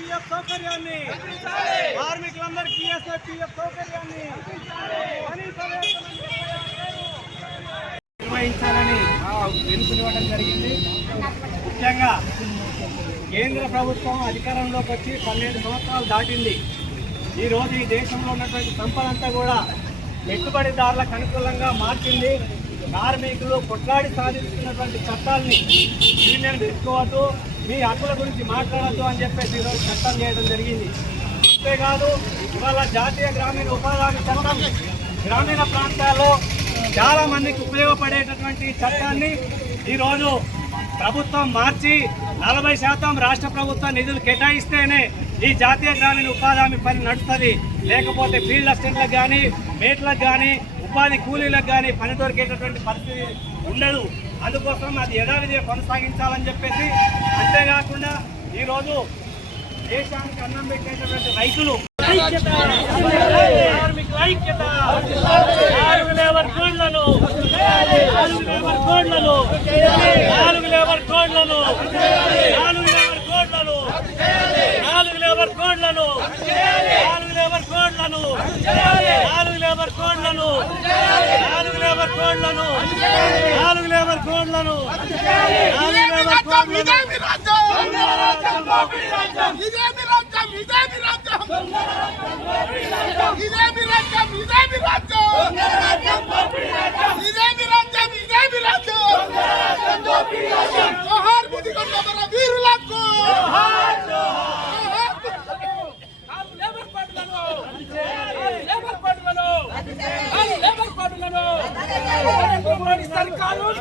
PF సౌకర్యాన్ని కార్మికులందరికీ ESI PF సౌకర్యాన్ని నిర్వహించాలని పిలుపునివ్వడం జరిగింది. ముఖ్యంగా కేంద్ర ప్రభుత్వం అధికారంలోకి వచ్చి 12 సంవత్సరాలు దాటింది. ఈరోజు ఈ దేశంలో ఉన్నటువంటి సంపద అంతా కూడా పెట్టుబడిదారులకు అనుకూలంగా మార్చింది. కార్మికులు కొట్లాడి సాధిస్తున్నటువంటి చట్టాలని యూనియన్ పెట్టుకోవద్దు, మీ హక్కుల గురించి మాట్లాడద్దు అని చెప్పేసి ఈరోజు చట్టం చేయడం జరిగింది. అంతేకాదు ఇవాళ జాతీయ గ్రామీణ ఉపాధి హామీ చట్టం గ్రామీణ ప్రాంతాల్లో చాలా మందికి ఉపయోగపడేటటువంటి చట్టాన్ని ఈరోజు ప్రభుత్వం మార్చి 40% రాష్ట్ర ప్రభుత్వం నిధులు కేటాయిస్తేనే ఈ జాతీయ గ్రామీణ ఉపాధి హామీ పని నడుస్తుంది. లేకపోతే ఫీల్డ్ అసిస్టెంట్లకు కానీ మేట్లకు కానీ ఉపాధి కూలీలకు కానీ పని దొరికేటటువంటి పరిస్థితి ఉండదు. అందుకోసం అది యథావిధిగా కొనసాగించాలని చెప్పేసి, అంతేకాకుండా ఈరోజు దేశానికి అన్నం పెట్టేటటువంటి రైతులు కార్మికుల ఐక్యత, లేబర్ కోడ్లను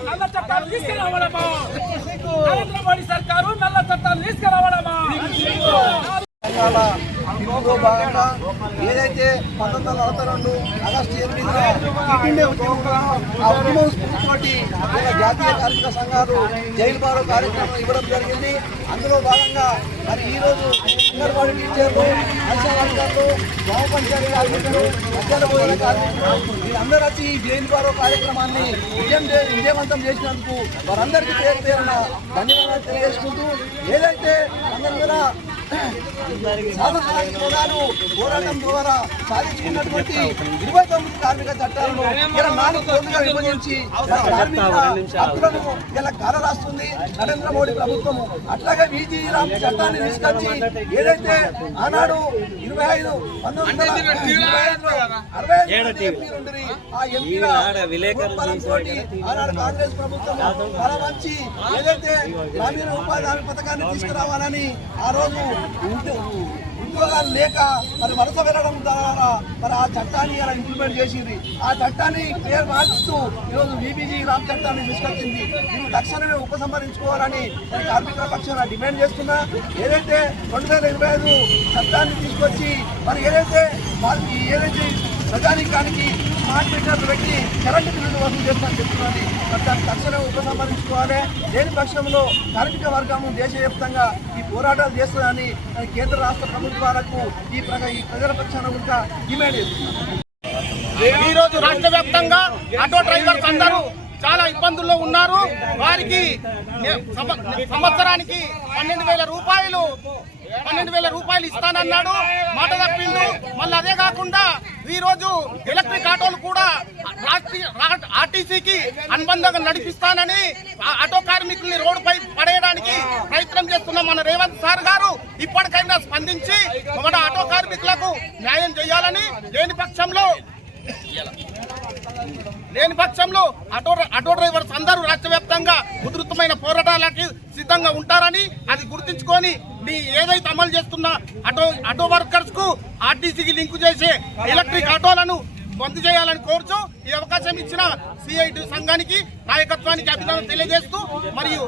నల్ల చట్టాలు తీసుకురావడమా? నరేంద్ర మోడీ సర్కారు నల్ల చట్టాలు తీసుకురావడమా? భాగంగా ఏదైతే 1942 ఆగస్టు 8న ఆ ఉద్యమం స్ఫూర్తితోటి జాతీయ కార్మిక సంఘాలు జైలు బారో కార్యక్రమం ఇవ్వడం జరిగింది. అందులో భాగంగా మరి ఈరోజు అంగన్వాడీ టీచర్లు, ఆశా వర్కర్లు, గ్రామ పంచాయతీ కార్మికులు, మధ్యాహ్న భోజన కార్మికులు వీళ్ళందరూ వచ్చి ఈ జైలు బారో కార్యక్రమాన్ని విజయవంతం చేసినందుకు వారందరికీ పేరు పేరున ధన్యవాదాలు తెలియజేసుకుంటూ, ఏదైతే 1900 పోరాటం ద్వారా సాధించుకున్నటువంటి 29 కార్మిక చట్టాలను ఇలా 4 కోట్లుగా విభజించి హక్కులను ఇలా కాలరాస్తుంది నరేంద్ర మోడీ ప్రభుత్వము. అట్లాగే వీజీ రామ్ చట్టాన్ని తీసుకొచ్చి ఏదైతే ఆనాడు 1965 ఆ ఎంపీల ఆనాడు కాంగ్రెస్ ప్రభుత్వం బలవంచి ఏదైతే గ్రామీణ ఉపాధి హామీ పథకాన్ని తీసుకురావాలని ఆ రోజు ఉద్యోగాలు లేక మరి వలస వెళ్ళడం ద్వారా మరి ఆ చట్టాన్ని ఇలా ఇంప్లిమెంట్ చేసింది. ఆ చట్టాన్ని పేరు మార్చుతూ ఈరోజు వీబీజీ రామ్ చట్టాన్ని తీసుకొచ్చింది. దీన్ని తక్షణమే ఉపసంహరించుకోవాలని కార్మికుల పక్షాన డిమాండ్ చేస్తున్నా. ఏదైతే 2025 చట్టాన్ని తీసుకొచ్చి మరి ఏదైతే ప్రజానీకానికి స్మార్ట్ మీటర్లు పెట్టి కరెంటు బిల్లులు వసూలు చేస్తామని చెప్తున్నది. మరి దాన్ని తక్షణమే ఉపసంహరించుకోవాలి. లేని పక్షంలో కార్మిక వర్గము దేశవ్యాప్తంగా ఈ పోరాటాలు చేస్తుందని కేంద్ర రాష్ట్ర ప్రభుత్వాలకు ఈ ప్రజల పక్షాన కూడా డిమాండ్ చేస్తున్నారు. ఈరోజు రాష్ట్ర వ్యాప్తంగా ఆటో డ్రైవర్స్ అందరూ చాలా ఇబ్బందుల్లో ఉన్నారు. వారికి సంవత్సరానికి 12,000 రూపాయలు ఇస్తానన్నాడు, మాట తప్పిండు. మళ్ళీ అదే కాకుండా ఈరోజు ఎలక్ట్రిక్ ఆటోలు కూడా ఆర్టీసీకి అనుబంధంగా నడిపిస్తానని ఆటో కార్మికుల్ని రోడ్డుపై పడేయడానికి ప్రయత్నం చేస్తున్న మన రేవంత్ సార్ గారు ఇప్పటికైనా స్పందించి మన ఆటో కార్మికులకు న్యాయం చేయాలని, లేని పక్షంలో ఆటో డ్రైవర్స్ అందరూ రాష్ట్ర వ్యాప్తంగా ఉధృతమైన పోరాటాలకి సిద్ధంగా ఉంటారని అది గుర్తించుకొని ఏదైతే అమలు చేస్తున్న ఆటో వర్కర్స్ కు ఆర్టీసీకి లింకు చేసే ఎలక్ట్రిక్ ఆటోలను బంద్ చేయాలని కోరుచు ఈ అవకాశం ఇచ్చిన సిఐటి సంఘానికి నాయకత్వానికి అభినందనలు తెలియజేస్తూ మరియు